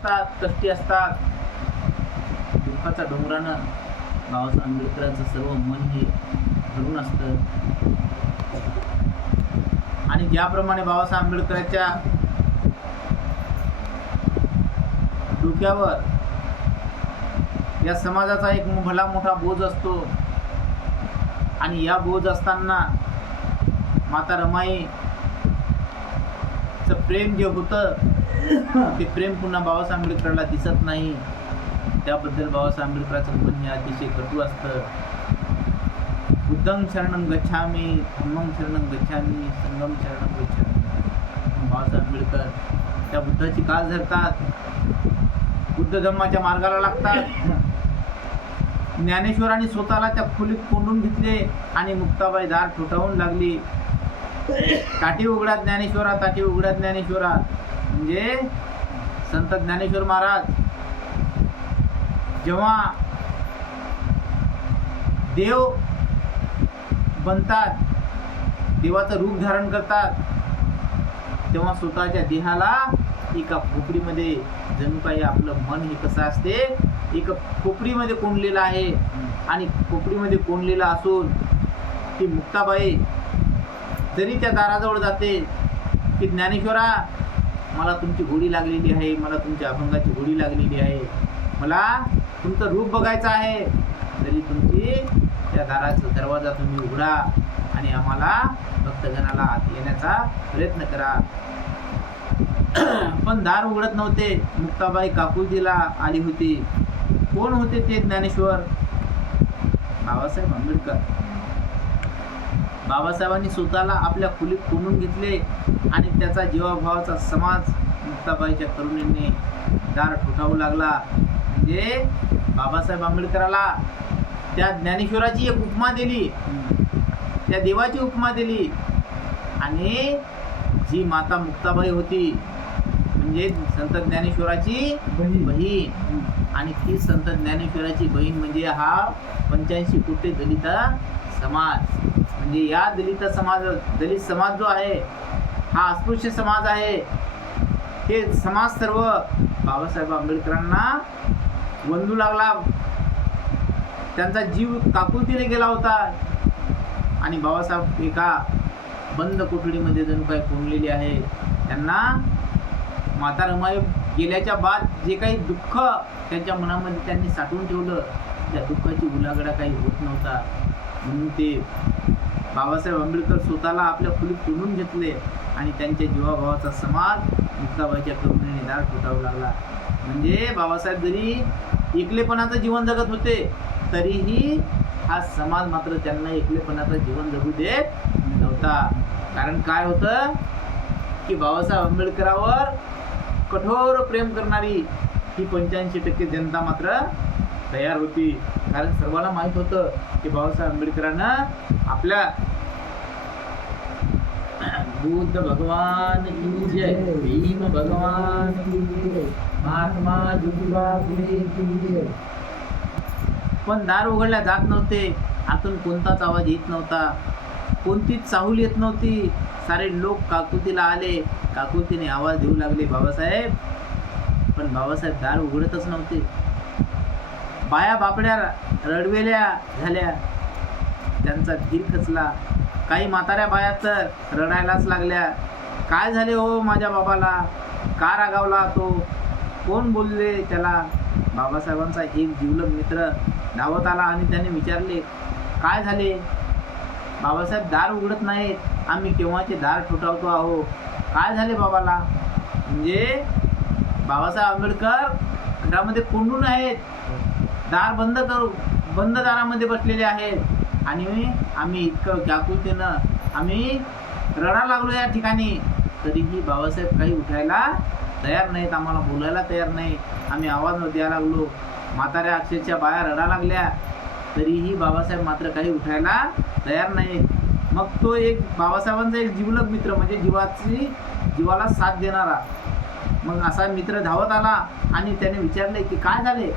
असतात, कष्टी असतात. दुःखाच्या डोंगरानं बाबासाहेब आंबेडकरांचं सर्व मन हे भरून असतं. आणि ज्याप्रमाणे बाबासाहेब आंबेडकरांच्या डोक्यावर या समाजाचा एक भला मोठा बोज असतो आणि या बोज असताना माता रमाईचं प्रेम जे होतं ते प्रेम पुन्हा बाबासाहेब आंबेडकरांना दिसत नाही. त्याबद्दल बाबासाहेब आंबेडकरांचं म्हणणे अतिशय कटू असतं. बुद्धं शरणं गच्छामि, धम्मं शरणं गच्छामि, संघं शरणं गच्छामि. बाबासाहेब आंबेडकर त्या बुद्धाची कास धरतात, बुद्ध धम्माच्या मार्गाला लागतात. ज्ञानेश्वरांनी स्वतःला त्या खोलीत कोंडून घेतले आणि मुक्ताबाई दार ठोठावून लागली. ताटी उघडा ज्ञानेश्वरा, ताटी उघडा ज्ञानेश्वरा. म्हणजे संत ज्ञानेश्वर महाराज जेव्हा देव बनतात, देवाचं रूप धारण करतात, तेव्हा स्वतःच्या देहाला एका खोपडीमध्ये जणू काही आपलं मन हे कसं असते, एका खोपडीमध्ये कोंडलेलं आहे. आणि खोपडीमध्ये कोंडलेलं असून ती मुक्ताबाई जरी त्या दाराजवळ जाते की ज्ञानेश्वरा, मला तुमची गोडी लागलेली आहे, मला तुमच्या अभंगाची गोडी लागलेली आहे, मला तुमचं रूप बघायचं आहे, तरी तुमची त्या दाराचा दरवाजा तुम्ही उघडा आणि आम्हाला भक्तजनाला आत येण्याचा प्रयत्न करा. पण दार उघडत नव्हते. मुक्ताबाई काकुलजीला आली होती. कोण होते ते ज्ञानेश्वर? बाबासाहेब आंबेडकर. बाबासाहेबांनी स्वतःला आपल्या खोलीत कोंडून घेतले आणि त्याचा जीवाभावाचा समाज मुक्ताबाईच्या तरुणींनी दार ठोठावू लागला. म्हणजे बाबासाहेब आंबेडकराला त्या ज्ञानेश्वराची एक उपमा दिली, त्या देवाची उपमा दिली. आणि जी माता मुक्ताबाई होती म्हणजे संत ज्ञानेश्वराची बहीण, आणि ती संत ज्ञानेश्वराची बहीण म्हणजे हा 85 कोटी दलित समाज. म्हणजे या दलित समाज जो आहे हा अस्पृश्य समाज आहे. हे समाज सर्व बाबासाहेब आंबेडकरांना वंदू लागला. त्यांचा जीव काकुलतीने गेला होता. आणि बाबासाहेब एका बंद कोठडीमध्ये जणू काही कोंडलेली आहे. त्यांना माता रमाई गेल्याच्या बाद जे काही दुःख त्यांच्या मनामध्ये त्यांनी साठवून ठेवलं, त्या दुःखाची उलागडा काही होत नव्हता. म्हणून ते बाबासाहेब आंबेडकर स्वतःला आपल्या खोलीत कोंडून घेतले आणि त्यांच्या जीवाभावाचा समाज मुक्ताबाईच्या करुणेने दार ठोठावू लागला. म्हणजे बाबासाहेब जरी एकलेपणाचं जीवन जगत होते तरीही हा समाज मात्र त्यांना एकलेपणाचं जीवन जगू देत नव्हता. कारण काय होतं की बाबासाहेब आंबेडकरावर कठोर प्रेम करणारी ही 85% जनता मात्र तयार होती. कारण सर्वांना माहीत होतं की बाबासाहेब आंबेडकरांना आपल्या बुद्ध भगवान की जय, भीम भगवान की जय, महात्मा ज्योतिबा फुले की जय. पण दार उघडल्या जात नव्हते. आतून कोणताच आवाज येत नव्हता, कोणतीच चाहूल येत नव्हती. सारे लोक काकुतीला आले, काकुतीने आवाज देऊ लागले बाबासाहेब, पण बाबासाहेब दार उघडतच नव्हते. बाया बापड्या रडवेल्या झाल्या, त्यांचा धीर खचला. काही म्हाताऱ्या बाया तर रडायलाच लागल्या. काय झाले हो माझ्या बाबाला? का रागावला तो? कोण बोलले त्याला? बाबासाहेबांचा एक जिवलग मित्र धावत आला आणि त्याने विचारले, काय झाले? बाबासाहेब दार उघडत नाहीत, आम्ही केव्हाचे दार ठोठावतो आहो, काय झाले बाबाला? म्हणजे बाबासाहेब आंबेडकर घरामध्ये कोंडून आहेत, दार बंद दारामध्ये बसलेले आहेत आणि आम्ही इतकं व्याकुलतेनं आम्ही रडा लागलो या ठिकाणी, तरीही बाबासाहेब काही उठायला तयार नाहीत, आम्हाला बोलायला तयार नाही. आम्ही आवाज द्यायला लागलो, म्हाताऱ्या अक्षरच्या बाया रडा लागल्या, तरीही बाबासाहेब मात्र काही उठायला तयार नाहीत. मग तो एक बाबासाहेबांचा एक जिवलग मित्र म्हणजे जीवाला साथ देणारा मग असा मित्र धावत आला आणि त्याने विचारले की काय झाले?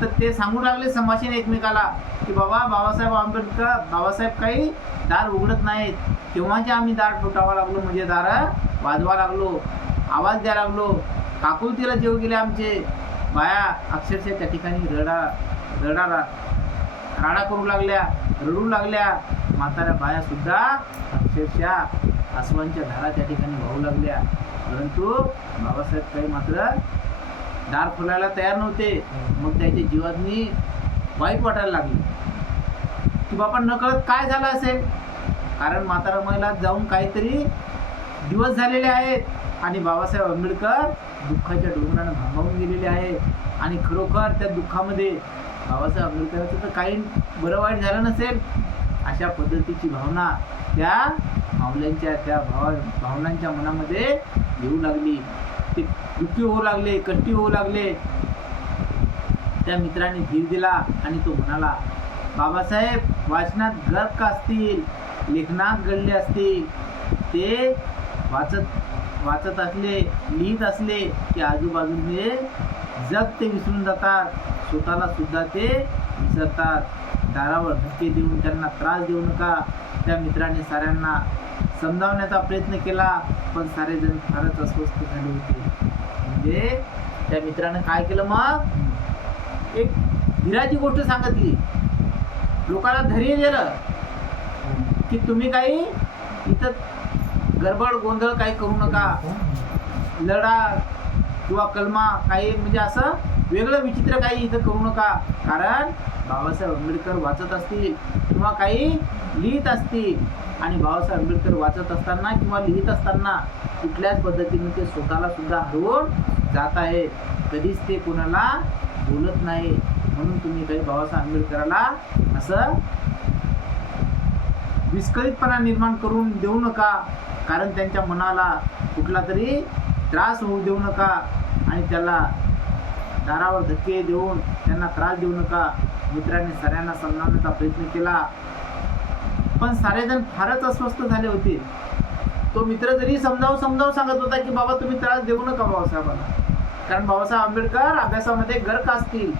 तर ते सांगू लागले संभाषण एकमेकाला की बाबासाहेब काही दार उघडत नाहीत, केव्हाचे आम्ही दार ठोठावा लागलो, म्हणजे दार वाजवा लागलो, आवाज द्यायला लागलो, काकुलतीला जेव गेले आमचे. बाया अक्षरशः त्या ठिकाणी राडा करू लागल्या, रडू लागल्या. म्हाताऱ्या बाया सुद्धा अक्षरशः आसवांच्या धारा त्या ठिकाणी वाहू लागल्या. परंतु बाबासाहेब काही मात्र दार खोलायला तयार नव्हते. मग त्याच्या जीवातनी वाईट वाटायला लागली की बाबा नकळत काय झालं असेल. कारण म्हातारा महिला जाऊन काहीतरी दिवस झालेले आहेत आणि बाबासाहेब आंबेडकर दुःखाच्या डोंगरानं भांबावून गेलेले आहेत. आणि खरोखर त्या दुःखामध्ये बाबासाहेब आंबेडकरांचं तर काही बरं वाईट झालं नसेल. अशा पद्धतीची भावना त्या माऊल्यांच्या त्या भावनांच्या मनामध्ये येऊ लागली. ते दुःखी होऊ लागले, कष्टी होऊ लागले. त्या मित्राने धीर दिला आणि तो म्हणाला, बाबासाहेब वाचनात गर्क असतील, लेखनात घडले असतील, ते वाचत असले, लिहित असले की आजूबाजूने जग ते विसरून जातात, स्वतःला सुद्धा ते विसरतात. दारावर धक्के देऊन त्यांना त्रास देऊ नका. त्या मित्राने साऱ्यांना समजावण्याचा प्रयत्न केला, पण सारेजण फारच अस्वस्थ झाले होते. म्हणजे त्या मित्रानं काय केलं, मग एक धीराची गोष्ट सांगितली, लोकांना धैर्य दिलं की तुम्ही काही इथं गडबड गोंधळ काही करू नका, लढा किंवा कलमा काही म्हणजे असं वेगळं विचित्र काही इथं करू नका. कारण बाबासाहेब आंबेडकर वाचत असतील किंवा काही लिहित असतील आणि बाबासाहेब आंबेडकर वाचत असताना किंवा लिहित असताना कुठल्याच पद्धतीने ते स्वतःला सुद्धा हरवून जात आहेत. कधीच ते कोणाला बोलत नाही. म्हणून तुम्ही काही बाबासाहेब आंबेडकराला असं विस्कळीतपणा निर्माण करून देऊ नका. कारण त्यांच्या मनाला कुठला तरी त्रास होऊ देऊ नका आणि त्याला दारावर धक्के देऊन त्यांना त्रास देऊ नका. मित्राने साऱ्यांना समजावण्याचा प्रयत्न केला, पण सारेजण फारच अस्वस्थ झाले होते. तो मित्र जरी समजावून सांगत होता की बाबा तुम्ही त्रास देऊ नका बाबासाहेबांना, कारण बाबासाहेब आंबेडकर अभ्यासामध्ये गर्क असतील,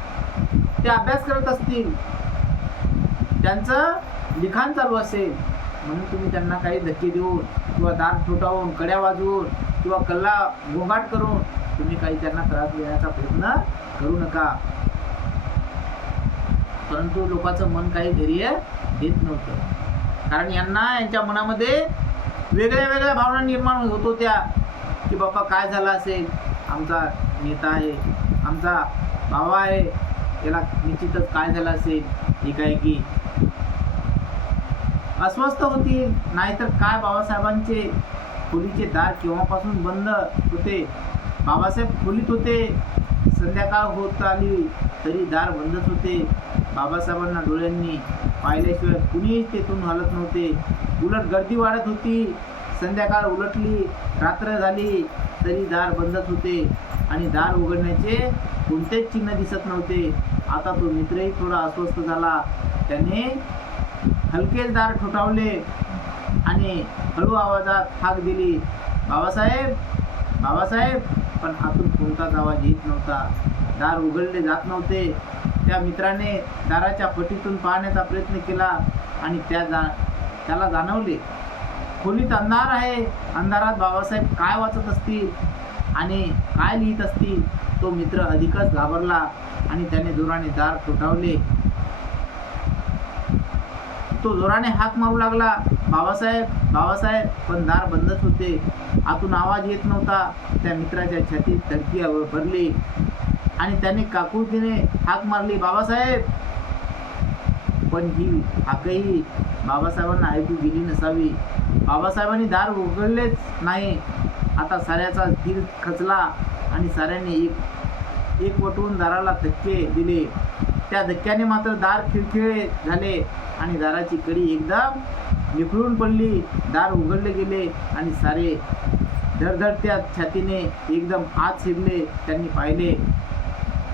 ते अभ्यास करत असतील, त्यांचं लिखाण चालू असेल, म्हणून तुम्ही त्यांना काही धक्के देऊन किंवा दार ठोठावून, कड्या वाजवून किंवा कल्ला गोंगाट करून तुम्ही काही त्यांना त्रास देण्याचा प्रयत्न करू नका. परंतु लोकांचं मन काही धैर्य देत नव्हतं. कारण यांच्या मनामध्ये वेगळ्या वेगळ्या भावना निर्माण होत होत्या की बाबा काय झालं असेल, आमचा नेता आहे, आमचा बाबा आहे, याला निश्चितच काय झालं असेल, एकाएकी अस्वस्थ होतील. नाहीतर काय, बाबासाहेबांचे खोलीचे दार केव्हापासून बंद होते. बाबासाहेब खोलीत होते, संध्याकाळ होत आली तरी दार बंदच होते. बाबासाहेबांना डोळ्यांनी पाहिल्याशिवाय कुणीच तेथून हलत नव्हते. उलट गर्दी वाढत होती. संध्याकाळ उलटली, रात्र झाली तरी दार बंदच होते आणि दार उघडण्याचे कोणतेच चिन्ह दिसत नव्हते. आता तो मित्रही थोडा अस्वस्थ झाला. त्याने हलकेच दार ठोठावले आणि हळू आवाजात हाक दिली, बाबासाहेब, बाबासाहेब. पण आतून कोणताच आवाज येत नव्हता. दार उघडले जात नव्हते. त्या मित्राने दाराच्या फटीतून पाहण्याचा प्रयत्न केला आणि त्याला जाणवले खोलीत अंधार आहे. अंधारात बाबासाहेब काय वाचत असतील आणि काय लिहित असतील. तो मित्र अधिकच घाबरला आणि त्याने जोराने दार ठोठावले. तो जोराने हाक मारू लागला, बाबासाहेब, बाबासाहेब. पण दार बंदच होते. आतून आवाज येत नव्हता. त्या मित्राच्या छातीत धडकी भरली आणि त्याने काकुळतीने हाक मारली, बाबासाहेब. पण ही हाकही बाबासाहेबांना ऐकू गेली नसावी. बाबासाहेबांनी दार उघडलेच नाही. आता साऱ्याचा धीर खचला आणि साऱ्यांनी एकवटून दाराला धक्के दिले. त्या धक्क्याने मात्र दार खिळखिळे झाले आणि दाराची कडी एकदम निखळून पडली. दार उघडले गेले आणि सारे धडधडत्या छातीने एकदम आत शिरले. त्यांनी पाहिले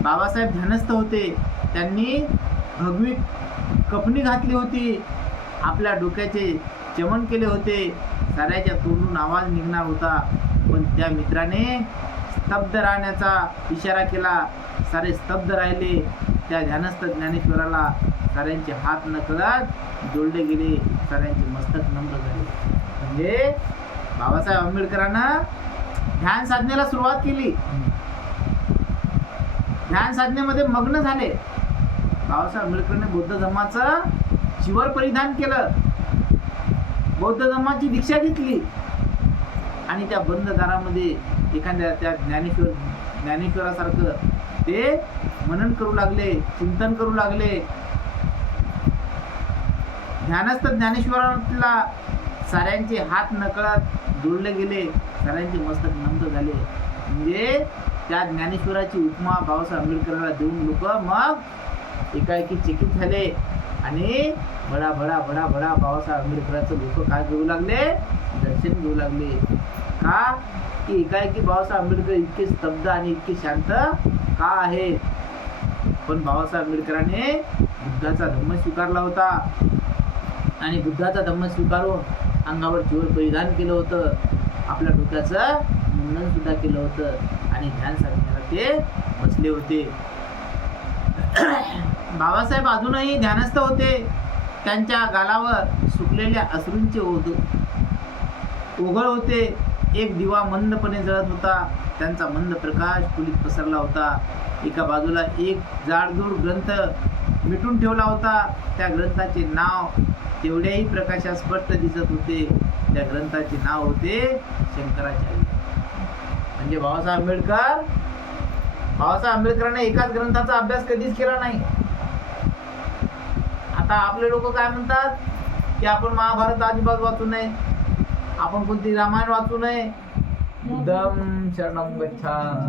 बाबासाहेब ध्यानस्थ होते. त्यांनी भगवी कफनी घातली होती. आपल्या डोक्याचे चमन केले होते. साऱ्याच्या तोंडून आवाज निघणार होता, पण त्या मित्राने स्तब्ध राहण्याचा इशारा केला. सारे स्तब्ध राहिले. त्या ध्यानस्थ ज्ञानेश्वराला साऱ्यांचे हात नकळत जोडले गेले. साऱ्यांचे मस्तक नम्र झाले. म्हणजे बाबासाहेब आंबेडकरांना ध्यान साधनेला सुरुवात केली. ध्यान साधनेमध्ये मग्न झाले. बाबासाहेब आंबेडकरांनी बौद्ध धर्माचं शिवर परिधान केलं, बौद्ध धर्माची दीक्षा घेतली आणि त्या बंद दारामध्ये एखाद्या त्या ज्ञानेश्वरासारखं ते मनन करू लागले, चिंतन करू लागले. ध्यानस्थ ज्ञानेश्वराला साऱ्यांचे हात नकळत जोडले गेले, साऱ्यांचे मस्तक नम्र झाले. म्हणजे त्या ज्ञानेश्वराची उपमा बाबासाहेब आंबेडकरांना देऊन लोक मग एकाएकी चकित झाले आणि बडा बडा बडा बडा बाबासाहेब आंबेडकरांचं लोक काय घेऊ लागले, दर्शन घेऊ लागले. का की एकाएकी बाबासाहेब आंबेडकर इतके स्तब्ध आणि इतके शांत का आहे? पण बाबासाहेब आंबेडकरांनी बुद्धाचा धम्म स्वीकारला होता आणि बुद्धाचा धम्म स्वीकारून अंगावर चिवर परिधान केलं होतं, आपल्या डोक्याचं मुंडन सुद्धा केलं होतं आणि ध्यान साधनेला ते बसले होते. बाबासाहेब अजूनही ध्यानस्थ होते. त्यांच्या गालावर सुकलेल्या अश्रूंचे ओघळ होते. एक दिवा मंदपणे जळत होता, त्यांचा मंद प्रकाश खोलीत पसरला होता. एका बाजूला एक जाडजूड ग्रंथ मिटून ठेवला होता. त्या ग्रंथाचे नाव तेवढ्याही प्रकाशात स्पष्ट दिसत होते. त्या ग्रंथाचे नाव होते शंकराचार्य. म्हणजे बाबासाहेब आंबेडकरांनी एकाच ग्रंथाचा अभ्यास कधीच केला नाही. आता आपले लोक काय म्हणतात की आपण महाभारत अजिबात वाचू नये, आपण कोणती रामायण वाचू नये. बुद्धं शरणं गच्छामि.